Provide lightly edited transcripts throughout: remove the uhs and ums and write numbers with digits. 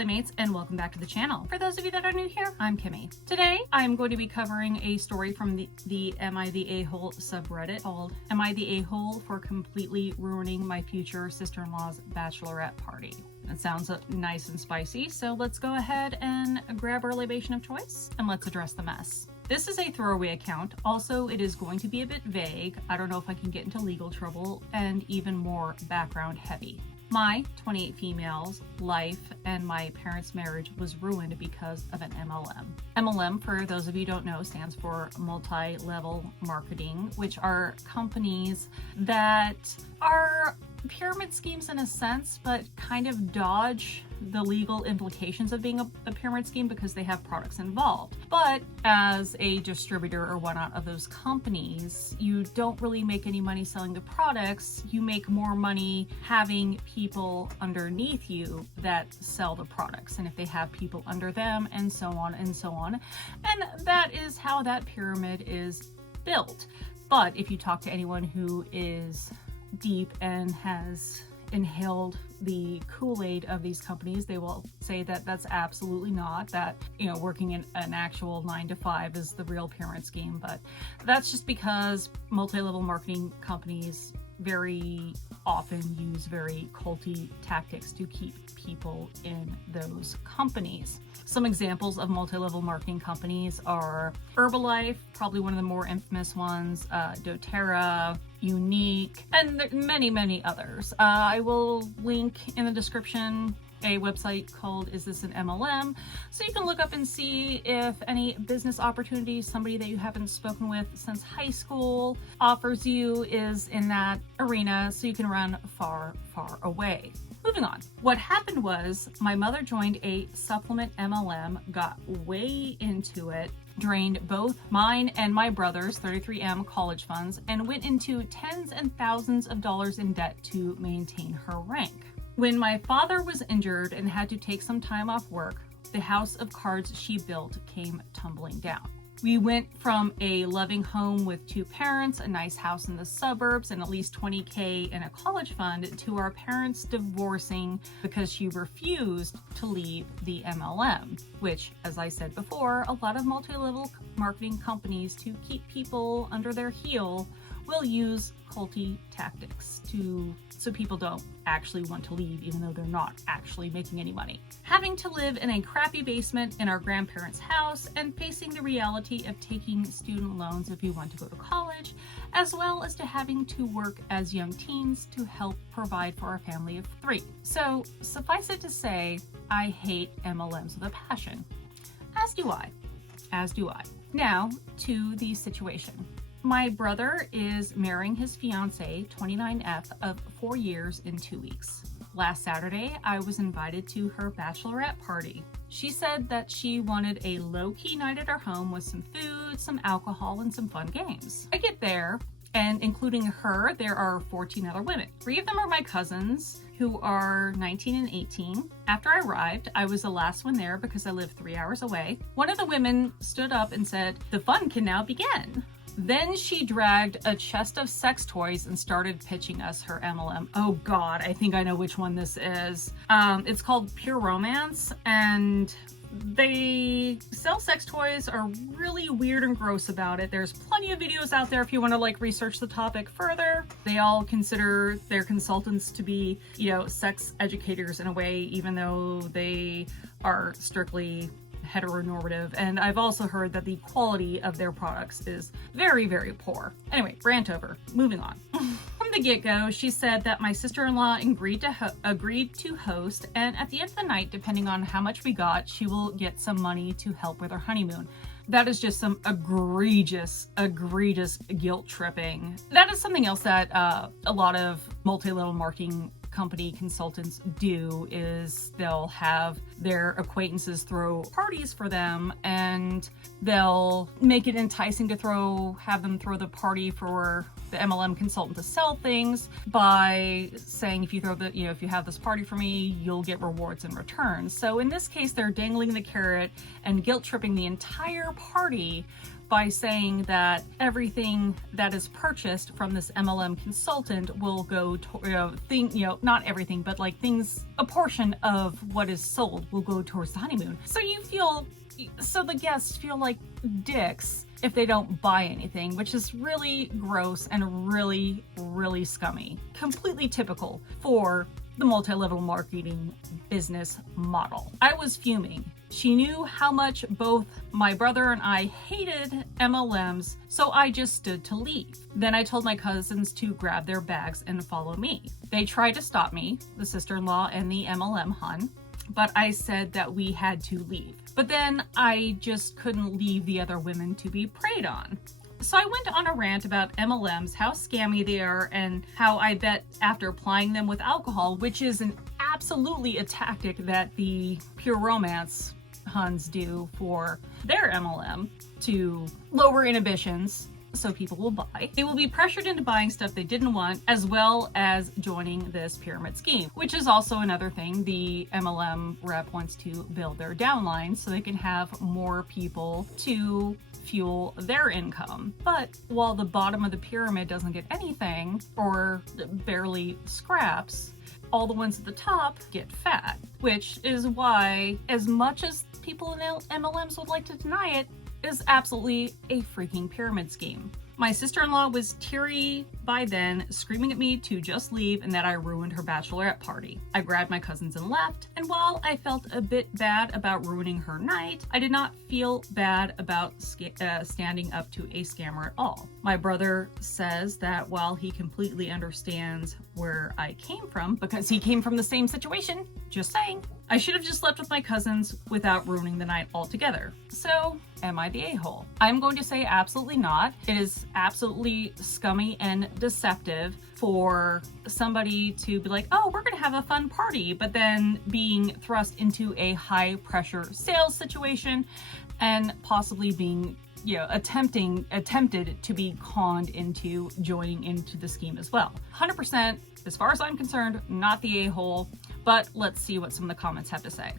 Playmates, and welcome back to the channel. For those of you that are new here, I'm Kimmy. Today, I'm going to be covering a story from the Am I the A-Hole subreddit called Am I the A-Hole for Completely Ruining My Future Sister-in-Law's Bachelorette Party? It sounds nice and spicy, so let's go ahead and grab our libation of choice and let's address the mess. This is a throwaway account. Also, it is going to be a bit vague. I don't know if I can get into legal trouble, and even more background heavy. My 28 females life and my parents' marriage was ruined because of an MLM. MLM, for those of you who don't know, stands for multi-level marketing, which are companies that are pyramid schemes in a sense, but kind of dodge the legal implications of being a pyramid scheme because they have products involved. But as a distributor or whatnot of those companies, you don't really make any money selling the products. You make more money having people underneath you that sell the products, and if they have people under them, and so on and so on. And that is how that pyramid is built. But if you talk to anyone who is deep and has inhaled the Kool-Aid of these companies, they will say that that's absolutely not, that, you know, working in an actual 9-to-5 is the real pyramid scheme. But that's just because multi-level marketing companies very often use very culty tactics to keep people in those companies. Some examples of multi-level marketing companies are Herbalife, probably one of the more infamous ones, doTERRA, Unique, and many others. I will link in the description a website called Is This an MLM? So you can look up and see if any business opportunities somebody that you haven't spoken with since high school offers you is in that arena, so you can run far away. Moving on. What happened was my mother joined a supplement MLM, got way into it, drained both mine and my brother's 33M college funds, and went into tens and thousands of dollars in debt to maintain her rank. When my father was injured and had to take some time off work, the house of cards she built came tumbling down. We went from a loving home with 2 parents, a nice house in the suburbs, and at least $20K in a college fund, to our parents divorcing because she refused to leave the MLM, which, as I said before, a lot of multi-level marketing companies, to keep people under their heel, will use culty tactics so people don't actually want to leave, even though they're not actually making any money. Having to live in a crappy basement in our grandparents' house and facing the reality of taking student loans if you want to go to college, as well as to having to work as young teens to help provide for our family of 3. So suffice it to say, I hate MLMs with a passion. As do I. Now to the situation. My brother is marrying his fiancée, 29F, of 4 years in 2 weeks. Last Saturday, I was invited to her bachelorette party. She said that she wanted a low-key night at her home with some food, some alcohol, and some fun games. I get there, and including her, there are 14 other women. 3 of them are my cousins, who are 19 and 18. After I arrived, I was the last one there because I live 3 hours away. One of the women stood up and said, "The fun can now begin." Then she dragged a chest of sex toys and started pitching us her MLM. Oh God, I think I know which one this is. It's called Pure Romance, and they sell sex toys, are really weird and gross about it. There's plenty of videos out there if you want to research the topic further. They all consider their consultants to be, sex educators in a way, even though they are strictly heteronormative, and I've also heard that the quality of their products is very poor. Anyway, rant over. Moving on. From the get-go, she said that my sister-in-law agreed to host, and at the end of the night, depending on how much we got, she will get some money to help with our honeymoon. That is just some egregious guilt tripping. That is something else that a lot of multi-level marketing company consultants do, is they'll have their acquaintances throw parties for them, and they'll make it enticing to have them throw the party for the MLM consultant to sell things by saying, if you have this party for me, you'll get rewards in return. So in this case, they're dangling the carrot and guilt tripping the entire party by saying that everything that is purchased from this MLM consultant will go to, not everything, but like things, a portion of what is sold will go towards the honeymoon. So the guests feel like dicks if they don't buy anything, which is really gross and really, really scummy. Completely typical for the multi-level marketing business model. I was fuming. She knew how much both my brother and I hated MLMs, so I just stood to leave. Then I told my cousins to grab their bags and follow me. They tried to stop me, the sister-in-law and the MLM hun, but I said that we had to leave. But then I just couldn't leave the other women to be preyed on. So I went on a rant about MLMs, how scammy they are, and how I bet after applying them with alcohol, which is absolutely a tactic that the pure romance huns do for their MLM to lower inhibitions so people will buy. They will be pressured into buying stuff they didn't want, as well as joining this pyramid scheme, which is also another thing. The MLM rep wants to build their downline so they can have more people to fuel their income. But while the bottom of the pyramid doesn't get anything or barely scraps, all the ones at the top get fat, which is why, as much as people in MLMs would like to deny it, is absolutely a freaking pyramid scheme. My sister-in-law was teary by then, screaming at me to just leave and that I ruined her bachelorette party. I grabbed my cousins and left, and while I felt a bit bad about ruining her night, I did not feel bad about standing up to a scammer at all. My brother says that while he completely understands where I came from, because he came from the same situation, just saying, I should have just left with my cousins without ruining the night altogether. So, am I the a-hole? I'm going to say absolutely not. It is absolutely scummy and deceptive for somebody to be like, oh, we're going to have a fun party, but then being thrust into a high pressure sales situation and possibly being attempted to be conned into joining into the scheme as well. 100%, as far as I'm concerned, not the a-hole, but let's see what some of the comments have to say.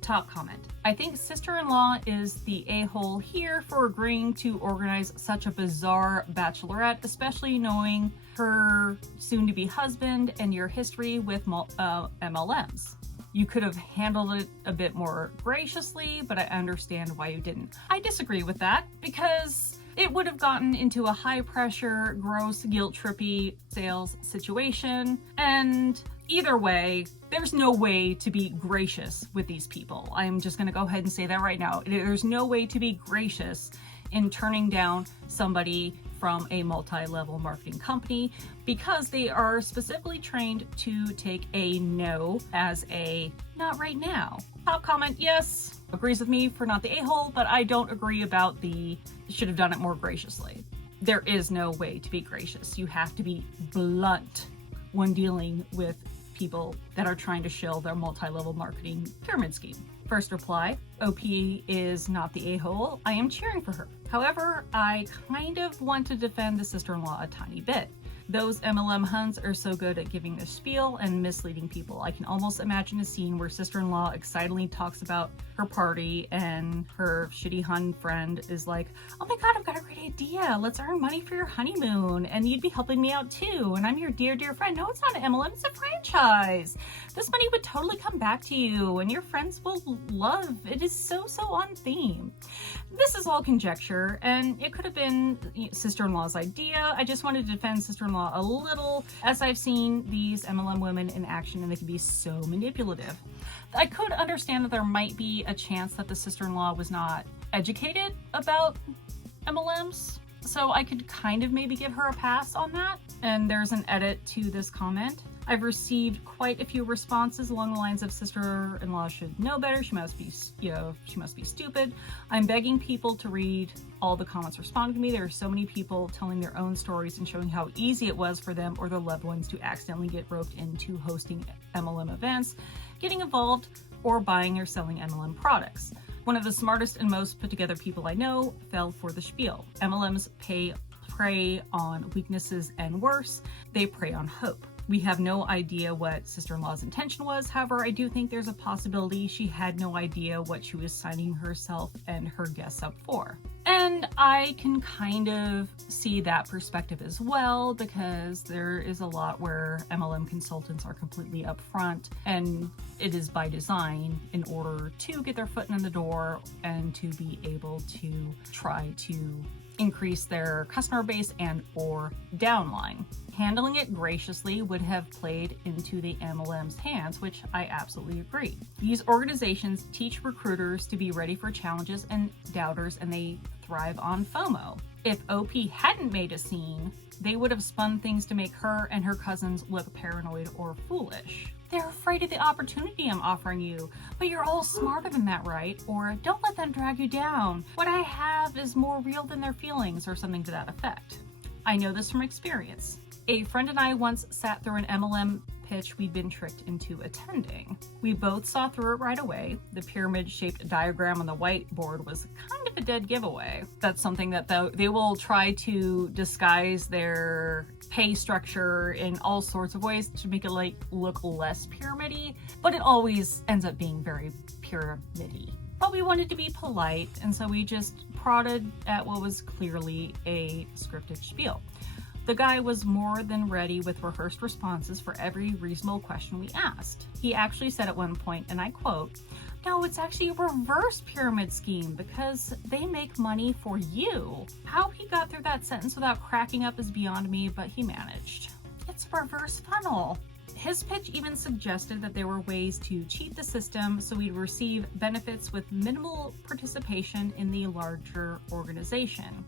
Top comment. I think sister-in-law is the a-hole here for agreeing to organize such a bizarre bachelorette, especially knowing her soon-to-be husband and your history with MLMs. You could have handled it a bit more graciously, but I understand why you didn't. I disagree with that because it would have gotten into a high-pressure, gross, guilt-trippy sales situation, and either way, there's no way to be gracious with these people. I'm just going to go ahead and say that right now. There's no way to be gracious in turning down somebody from a multi-level marketing company because they are specifically trained to take a no as a not right now. Top comment, yes, agrees with me for not the a-hole, but I don't agree about the should have done it more graciously. There is no way to be gracious. You have to be blunt when dealing with people that are trying to shill their multi-level marketing pyramid scheme. First reply, OP is not the a-hole. I am cheering for her. However, I kind of want to defend the sister-in-law a tiny bit. Those MLM huns are so good at giving their spiel and misleading people. I can almost imagine a scene where sister-in-law excitedly talks about her party and her shitty hun friend is like, oh my god, I've got a great idea. Let's earn money for your honeymoon and you'd be helping me out too. And I'm your dear, dear friend. No, it's not an MLM, it's a franchise. This money would totally come back to you and your friends will love. It is so on theme. This is all conjecture and it could have been sister-in-law's idea. I just wanted to defend sister-in-law a little as I've seen these MLM women in action and they can be so manipulative. I could understand that there might be a chance that the sister-in-law was not educated about MLMs, so I could kind of maybe give her a pass on that. And there's an edit to this comment. I've received quite a few responses along the lines of sister-in-law should know better. She must be, she must be stupid. I'm begging people to read all the comments responding to me. There are so many people telling their own stories and showing how easy it was for them or their loved ones to accidentally get roped into hosting MLM events, getting involved, or buying or selling MLM products. One of the smartest and most put together people I know fell for the spiel. MLMs prey on weaknesses and worse, they prey on hope. We have no idea what sister-in-law's intention was. However, I do think there's a possibility she had no idea what she was signing herself and her guests up for. And I can kind of see that perspective as well, because there is a lot where MLM consultants are completely upfront, and it is by design in order to get their foot in the door and to be able to try to increase their customer base and or downline. Handling it graciously would have played into the MLM's hands, which I absolutely agree. These organizations teach recruiters to be ready for challenges and doubters, and they thrive on FOMO. If OP hadn't made a scene, they would have spun things to make her and her cousins look paranoid or foolish. They're afraid of the opportunity I'm offering you, but you're all smarter than that, right? Or don't let them drag you down. What I have is more real than their feelings, or something to that effect. I know this from experience. A friend and I once sat through an MLM pitch we'd been tricked into attending. We both saw through it right away. The pyramid-shaped diagram on the whiteboard was kind of a dead giveaway. That's something that they will try to disguise their pay structure in all sorts of ways to make it look less pyramid-y, but it always ends up being very pyramid-y. But we wanted to be polite, and so we just prodded at what was clearly a scripted spiel. The guy was more than ready with rehearsed responses for every reasonable question we asked. He actually said at one point, and I quote, "No, it's actually a reverse pyramid scheme because they make money for you." How he got through that sentence without cracking up is beyond me, but he managed. It's a reverse funnel. His pitch even suggested that there were ways to cheat the system so we'd receive benefits with minimal participation in the larger organization.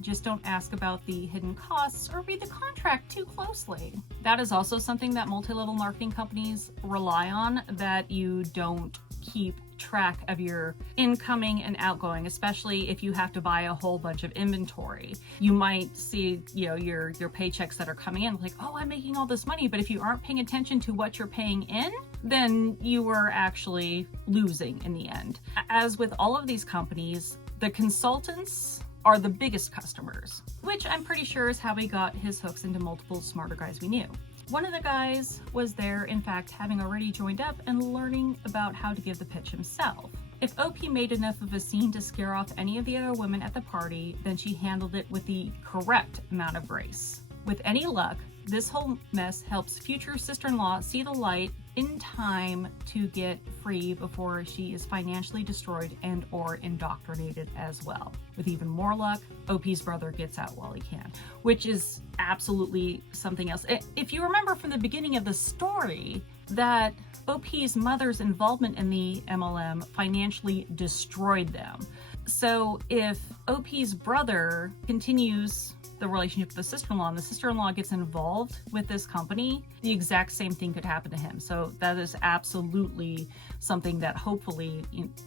Just don't ask about the hidden costs or read the contract too closely. That is also something that multi-level marketing companies rely on, that you don't keep track of your incoming and outgoing, especially if you have to buy a whole bunch of inventory. You might see, your paychecks that are coming in, like, oh, I'm making all this money, but if you aren't paying attention to what you're paying in, then you are actually losing in the end. As with all of these companies, the consultants are the biggest customers, which I'm pretty sure is how he got his hooks into multiple smarter guys we knew. One of the guys was there, in fact, having already joined up and learning about how to give the pitch himself. If OP made enough of a scene to scare off any of the other women at the party, then she handled it with the correct amount of grace. With any luck, this whole mess helps future sister-in-law see the light in time to get free before she is financially destroyed and or indoctrinated as well. With even more luck, OP's brother gets out while he can, which is absolutely something else. If you remember from the beginning of the story, that OP's mother's involvement in the MLM financially destroyed them. So if OP's brother continues the relationship with the sister-in-law and the sister-in-law gets involved with this company, the exact same thing could happen to him. So that is absolutely something that hopefully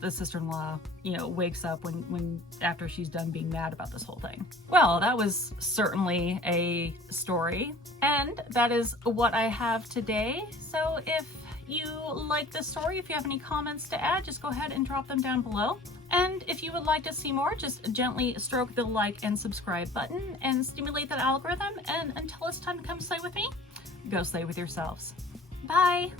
the sister-in-law, wakes up when after she's done being mad about this whole thing. Well, that was certainly a story, and that is what I have today. So if you like this story, if you have any comments to add, just go ahead and drop them down below. And if you would like to see more, just gently stroke the like and subscribe button and stimulate that algorithm. And until it's time to come slay with me, go slay with yourselves. Bye.